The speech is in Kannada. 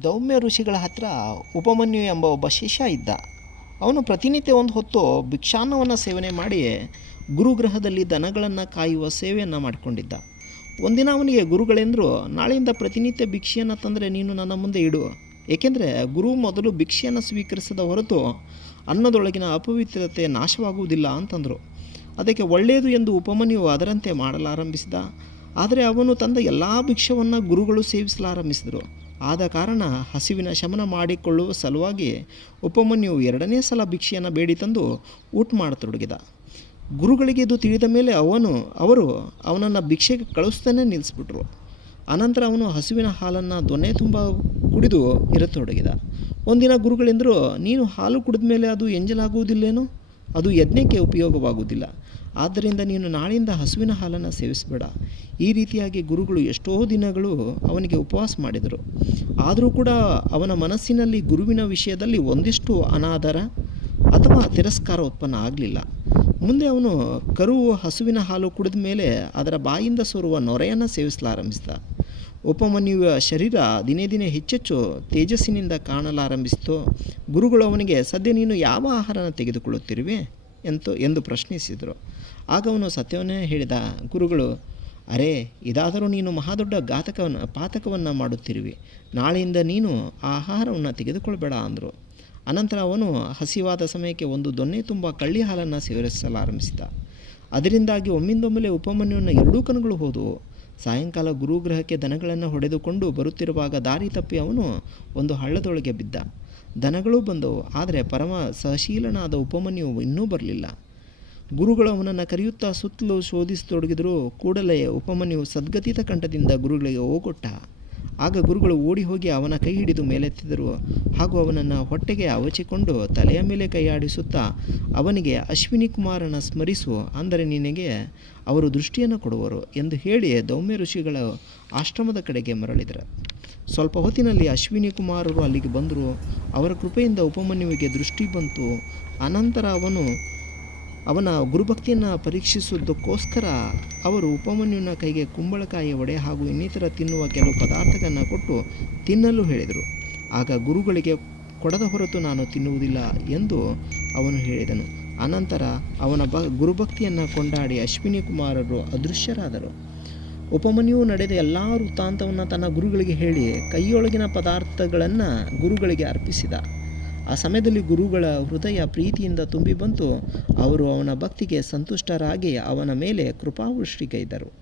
ದೌಮ್ಯ ಋಷಿಗಳ ಹತ್ರ ಉಪಮನ್ಯು ಎಂಬ ಒಬ್ಬ ಶಿಷ್ಯ ಇದ್ದ. ಅವನು ಪ್ರತಿನಿತ್ಯ ಒಂದು ಹೊತ್ತು ಭಿಕ್ಷಾನ್ನವನ್ನು ಸೇವನೆ ಮಾಡಿ ಗುರುಗ್ರಹದಲ್ಲಿ ದನಗಳನ್ನು ಕಾಯುವ ಸೇವೆಯನ್ನು ಮಾಡಿಕೊಂಡಿದ್ದ. ಒಂದಿನ ಅವನಿಗೆ ಗುರುಗಳೆಂದರು, ನಾಳೆಯಿಂದ ಪ್ರತಿನಿತ್ಯ ಭಿಕ್ಷೆಯನ್ನು ತಂದರೆ ನೀನು ನನ್ನ ಮುಂದೆ ಇಡು. ಏಕೆಂದರೆ ಗುರು ಮೊದಲು ಭಿಕ್ಷೆಯನ್ನು ಸ್ವೀಕರಿಸದ ಹೊರತು ಅನ್ನದೊಳಗಿನ ಅಪವಿತ್ರತೆ ನಾಶವಾಗುವುದಿಲ್ಲ ಅಂತಂದರು. ಅದಕ್ಕೆ ಒಳ್ಳೆಯದು ಎಂದು ಉಪಮನ್ಯು ಅದರಂತೆ ಮಾಡಲಾರಂಭಿಸಿದ. ಆದರೆ ಅವನು ತಂದ ಎಲ್ಲ ಭಿಕ್ಷವನ್ನು ಗುರುಗಳು ಸೇವಿಸಲಾರಂಭಿಸಿದರು. ಆದ ಕಾರಣ ಹಸಿವಿನ ಶಮನ ಮಾಡಿಕೊಳ್ಳುವ ಸಲುವಾಗಿ ಉಪಮನ್ಯು ಎರಡನೇ ಸಲ ಭಿಕ್ಷೆಯನ್ನು ಬೇಡಿ ತಂದು ಊಟ ಮಾಡತೊಡಗಿದ. ಗುರುಗಳಿಗೆ ಇದು ತಿಳಿದ ಮೇಲೆ ಅವನು, ಅವರು ಅವನನ್ನು ಭಿಕ್ಷೆಗೆ ಕಳಿಸ್ತಾನೆ ನಿಲ್ಲಿಸ್ಬಿಟ್ರು. ಅನಂತರ ಅವನು ಹಸುವಿನ ಹಾಲನ್ನು ದೊನ್ನೆ ತುಂಬ ಕುಡಿದು ಇರತೊಡಗಿದ. ಒಂದಿನ ಗುರುಗಳೆಂದರು, ನೀನು ಹಾಲು ಕುಡಿದ ಮೇಲೆ ಅದು ಎಂಜಲಾಗುವುದಿಲ್ಲೇನೋ? ಅದು ಯಜ್ಞಕ್ಕೆ ಉಪಯೋಗವಾಗುವುದಿಲ್ಲ. ಆದ್ದರಿಂದ ನೀನು ನಾಳೆಯಿಂದ ಹಸುವಿನ ಹಾಲನ್ನು ಸೇವಿಸಬೇಡ. ಈ ರೀತಿಯಾಗಿ ಗುರುಗಳು ಎಷ್ಟೋ ದಿನಗಳು ಅವನಿಗೆ ಉಪವಾಸ ಮಾಡಿದರು. ಆದರೂ ಕೂಡ ಅವನ ಮನಸ್ಸಿನಲ್ಲಿ ಗುರುವಿನ ವಿಷಯದಲ್ಲಿ ಒಂದಿಷ್ಟು ಅನಾದರ ಅಥವಾ ತಿರಸ್ಕಾರ ಉತ್ಪನ್ನ ಆಗಲಿಲ್ಲ. ಮುಂದೆ ಅವನು ಕರುವು ಹಸುವಿನ ಹಾಲು ಕುಡಿದ ಮೇಲೆ ಅದರ ಬಾಯಿಂದ ಸೋರುವ ನೊರೆಯನ್ನು ಸೇವಿಸಲಾರಂಭಿಸಿದ. ಉಪಮನ್ಯುವ ಶರೀರ ದಿನೇ ದಿನೇ ಹೆಚ್ಚೆಚ್ಚು ತೇಜಸ್ಸಿನಿಂದ ಕಾಣಲಾರಂಭಿಸಿತು. ಗುರುಗಳು ಅವನಿಗೆ, ಸದ್ಯ ನೀನು ಯಾವ ಆಹಾರನ ತೆಗೆದುಕೊಳ್ಳುತ್ತಿರುವೆ? ಎಂತು, ಎಂದು ಪ್ರಶ್ನಿಸಿದರು. ಆಗ ಅವನು ಸತ್ಯವನ್ನೇ ಹೇಳಿದ, ಗುರುಗಳು, ಅರೆ, ಇದಾದರೂ ನೀನು ಮಹಾದೊಡ್ಡ ಘಾತಕವನ್ನು, ಪಾತಕವನ್ನು ಮಾಡುತ್ತಿರುವಿ. ನಾಳೆಯಿಂದ ನೀನು ಆ ಆಹಾರವನ್ನು ತೆಗೆದುಕೊಳ್ಬೇಡ, ಅಂದರು. ಅನಂತರ ಅವನು ಹಸಿವಾದ ಸಮಯಕ್ಕೆ ಒಂದು ದೊನ್ನೆ ತುಂಬ ಕಳ್ಳಿ ಹಾಲನ್ನು ಸೇವಿಸಲಾರಂಭಿಸಿದ ಅದರಿಂದಾಗಿ ಒಮ್ಮಿಂದೊಮ್ಮೆಲೆ ಉಪಮನ್ಯುವಿನ ಎರಡೂ ಕಣಗಳು ಹೋದವು. ಸಾಯಂಕಾಲ ಗುರುಗ್ರಹಕ್ಕೆ ದನಗಳನ್ನು ಹೊಡೆದುಕೊಂಡು ಬರುತ್ತಿರುವಾಗ ದಾರಿ ತಪ್ಪಿ ಅವನು ಒಂದು ಹಳ್ಳದೊಳಗೆ ಬಿದ್ದ. ದನಗಳು ಬಂದವು, ಆದರೆ ಪರಮ ಸಹಶೀಲನಾದ ಉಪಮನ್ಯು ಇನ್ನೂ ಬರಲಿಲ್ಲ. ಗುರುಗಳು ಅವನನ್ನು ಕರೆಯುತ್ತಾ ಸುತ್ತಲೂ ಶೋಧಿಸತೊಡಗಿದರೂ ಕೂಡಲೇ ಉಪಮನ್ಯು ಸದ್ಗತಿತ ಕಂಠದಿಂದ ಗುರುಗಳಿಗೆ ಓಗೊಟ್ಟ ಆಗ ಗುರುಗಳು ಓಡಿ ಹೋಗಿ ಅವನ ಕೈ ಹಿಡಿದು ಮೇಲೆತ್ತಿದರು. ಹಾಗೂ ಅವನನ್ನು ಹೊಟ್ಟೆಗೆ ಅವಚಿಕೊಂಡು ತಲೆಯ ಮೇಲೆ ಕೈಯಾಡಿಸುತ್ತಾ ಅವನಿಗೆ, ಅಶ್ವಿನಿ ಕುಮಾರನ ಸ್ಮರಿಸು, ಅಂದರೆ ನಿನಗೆ ಅವರು ದೃಷ್ಟಿಯನ್ನು ಕೊಡುವರು ಎಂದು ಹೇಳಿ ದೌಮ್ಯ ಋಷಿಗಳ ಆಶ್ರಮದ ಕಡೆಗೆ ಮರಳಿದರು. ಸ್ವಲ್ಪ ಹೊತ್ತಿನಲ್ಲಿ ಅಶ್ವಿನಿ ಕುಮಾರರು ಅಲ್ಲಿಗೆ ಬಂದರು. ಅವರ ಕೃಪೆಯಿಂದ ಉಪಮನ್ಯುವಿಗೆ ದೃಷ್ಟಿ ಬಂತು. ಅನಂತರ ಅವನು ಅವನ ಗುರುಭಕ್ತಿಯನ್ನು ಪರೀಕ್ಷಿಸುವುದಕ್ಕೋಸ್ಕರ ಅವರು ಉಪಮನ್ಯುನ ಕೈಗೆ ಕುಂಬಳಕಾಯಿ ವಡೆ ಹಾಗೂ ಇನ್ನಿತರ ತಿನ್ನುವ ಕೆಲವು ಪದಾರ್ಥಗಳನ್ನು ಕೊಟ್ಟು ತಿನ್ನಲು ಹೇಳಿದರು. ಆಗ ಗುರುಗಳಿಗೆ ಕೊಡದ ಹೊರತು ನಾನು ತಿನ್ನುವುದಿಲ್ಲ ಎಂದು ಅವನು ಹೇಳಿದನು. ಅನಂತರ ಅವನ ಬ ಗುರುಭಕ್ತಿಯನ್ನು ಕೊಂಡಾಡಿ ಅಶ್ವಿನಿ ಕುಮಾರರು ಅದೃಶ್ಯರಾದರು. ಉಪಮನ್ಯು ನಡೆದ ಎಲ್ಲ ವೃತ್ತಾಂತವನ್ನು ತನ್ನ ಗುರುಗಳಿಗೆ ಹೇಳಿ ಕೈಯೊಳಗಿನ ಪದಾರ್ಥಗಳನ್ನು ಗುರುಗಳಿಗೆ ಅರ್ಪಿಸಿದ. ಆ ಸಮಯದಲ್ಲಿ ಗುರುಗಳ ಹೃದಯ ಪ್ರೀತಿಯಿಂದ ತುಂಬಿ ಬಂತು. ಅವರು ಅವನ ಭಕ್ತಿಗೆ ಸಂತುಷ್ಟರಾಗಿ ಅವನ ಮೇಲೆ ಕೃಪಾವೃಷ್ಟಿಗೈದರು.